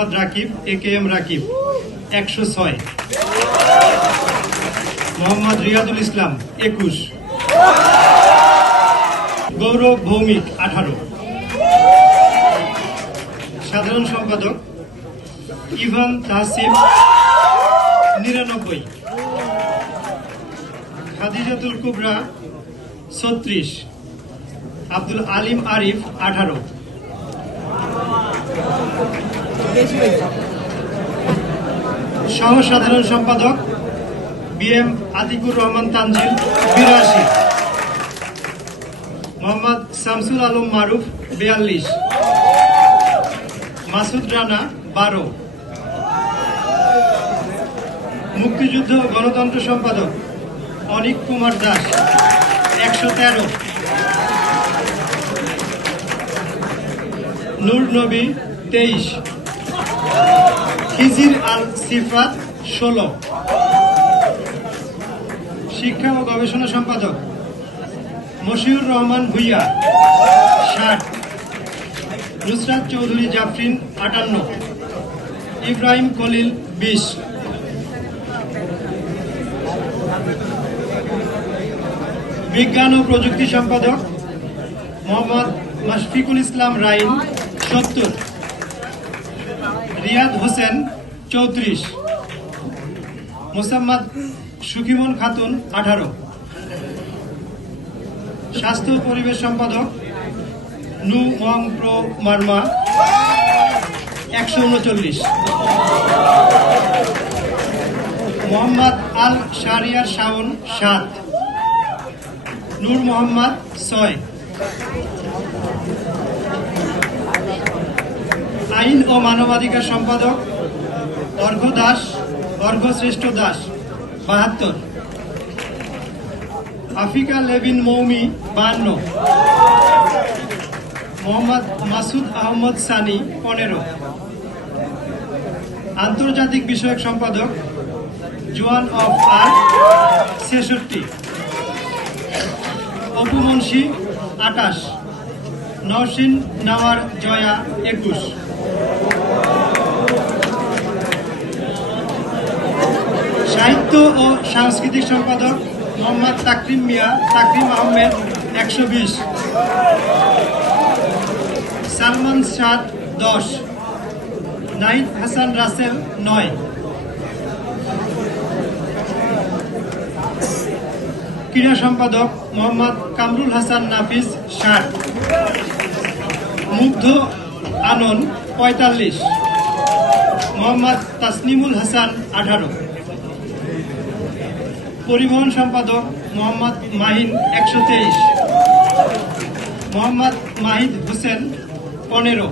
Mohammad Rakib AKM Rakib 106, Mohammad Riadul ইসলাম 21, গৌরব ভৌমিক 18, সাধারণ সম্পাদক Ivan Tahsib 99, খাদিজাতুল কুবরা 36, আব্দুল আলিম আরিফ 18, সহ সাধারণ সম্পাদক BM আতিকুর রহমান তানজিল 82, মোহাম্মদ শামসুল আলম মারুফ 42, মাসুদ রানা 12, মুক্তিযুদ্ধ গণতন্ত্র সম্পাদক অনিক কুমার দাস 113, নূর নবী 23, খিজির আল সিফাত 16, শিক্ষা ও গবেষণা সম্পাদক মশিউর রহমান ভুইয়া 60, নুসরাত চৌধুরী জাফরিন 58, ইব্রাহিম খলিল 20, বিজ্ঞান ও প্রযুক্তি সম্পাদক মোহাম্মদ মাশফিকুল ইসলাম রাইন 70, রিয়াদ হোসেন 34, মোসাম্মদ সুখিমন খাতুন 18, স্বাস্থ্য ও পরিবেশ সম্পাদক নু ওয়াং প্রো মার্মা 139, মোহাম্মদ আল শাহরিয়ার শাওন 7, নূর মোহাম্মদ 6, আইন ও মানবাধিকার সম্পাদক অর্ঘ্যশ্রেষ্ঠ দাস 72, আফিকা লেভিন মৌমি 52, মোহাম্মদ মাসুদ আহমদ সানি 15, আন্তর্জাতিক বিষয়ক সম্পাদক জোয়ান অফ আর্ট 66, অপু মুন্সি 28, নওশিন নাওয়ার জয়া 21, সাহিত্য ও সাংস্কৃতিক সম্পাদক মোহাম্মদ তাকরিম আহমেদ 120, সালমান সাদ 10, নাহিদ হাসান রাসেল 9, ক্রীড়া সম্পাদক মোহাম্মদ কামরুল হাসান নাফিস 60, মুগ্ধ আনন 45, মোহাম্মদ তাসনিমুল হাসান 18, পরিবহন সম্পাদক মোহাম্মদ মাহিন 123, মোহাম্মদ মাহিদ হোসেন 15।